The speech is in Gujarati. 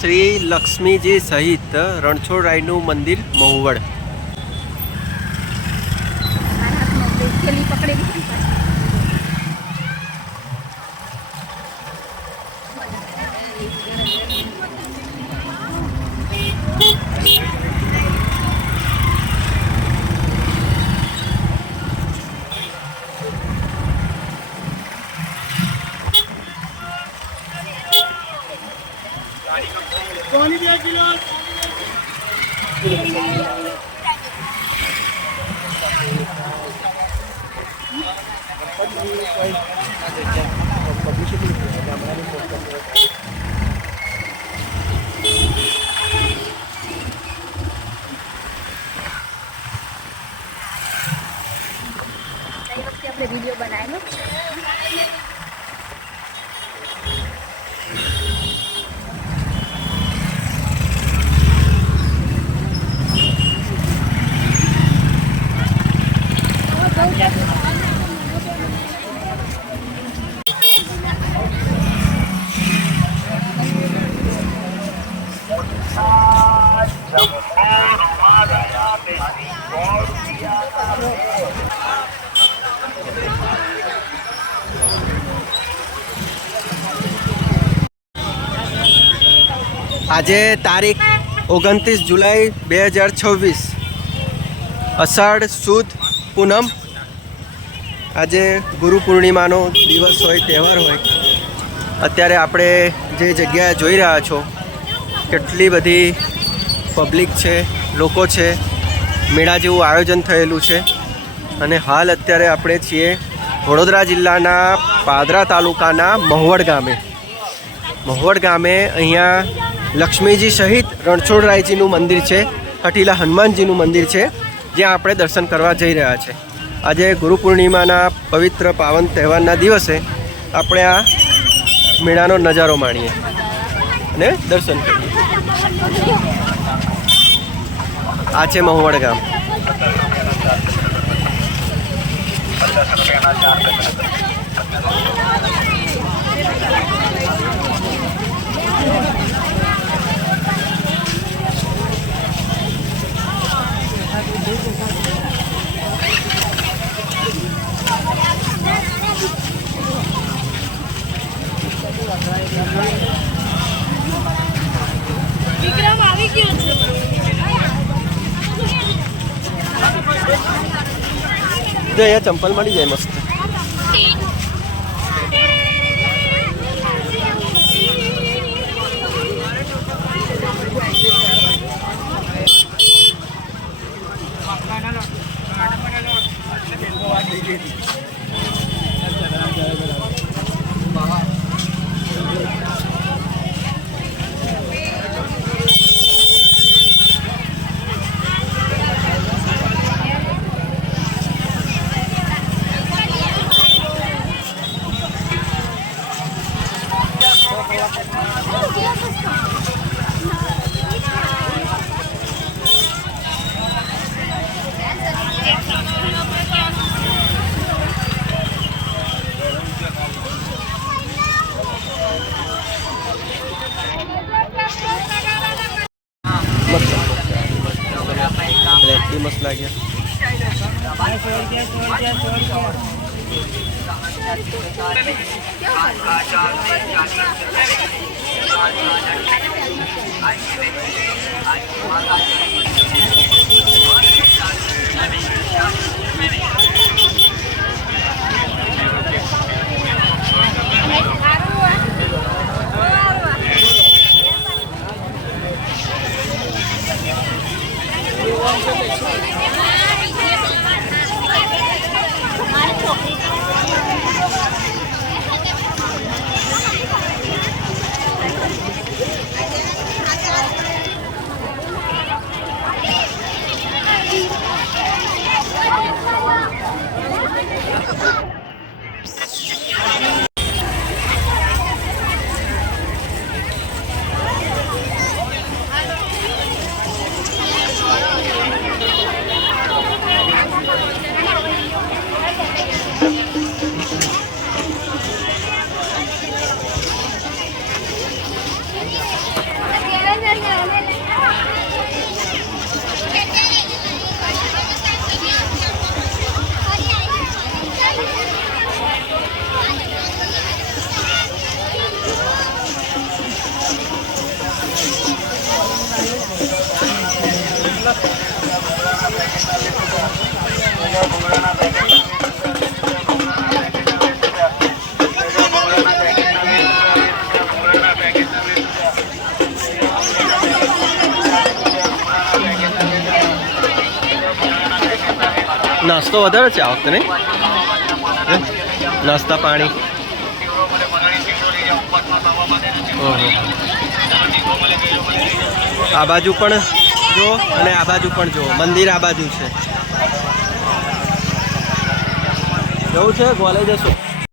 श्री लक्ष्मीजी सहित रणछोड़रायનું મંદિર મહુવડ। वीडियो बनाएंगे। આજે તારીખ 29 જુલાઈ 2026 અષાઢ સુદ પૂનમ। આજે ગુરુ પૂર્ણિમાનો દિવસ હોય, તહેવાર હોય। અત્યારે આપણે જે જગ્યાએ જોઈ રહ્યા છો કેટલી બધી પબ્લિક છે, લોકો છે, મેળા જેવું આયોજન થયેલું છે। અને હાલ અત્યારે આપણે છીએ વડોદરા જિલ્લાના પાદરા તાલુકાના મહુવડ ગામે। મહુવડ ગામે અહીંયા લક્ષ્મીજી સહિત રણછોડરાયજીનું મંદિર છે, કટીલા હનુમાનજીનું મંદિર છે, જ્યાં આપણે દર્શન કરવા જઈ રહ્યા છે। આજે ગુરુ પૂર્ણિમાના પવિત્ર પાવન તહેવારના દિવસે આપણે આ મેળાનો નજારો માણીએ અને દર્શન કરીએ। આ છે મહુવડ ગામ। વિક્રમ આવી ગયો છે। જો અહીંયા ચંપલ મળી જાય મસ્ત। ब्लैक मस्त लगे। નાસ્તો વધારે છે આ વખતે નહીં હે? નાસ્તા પાણી ઓહો. આ બાજુ પણ જો અને આ બાજુ પણ જો મંદિર આ બાજુ છે જવું છે કોલેજ જશો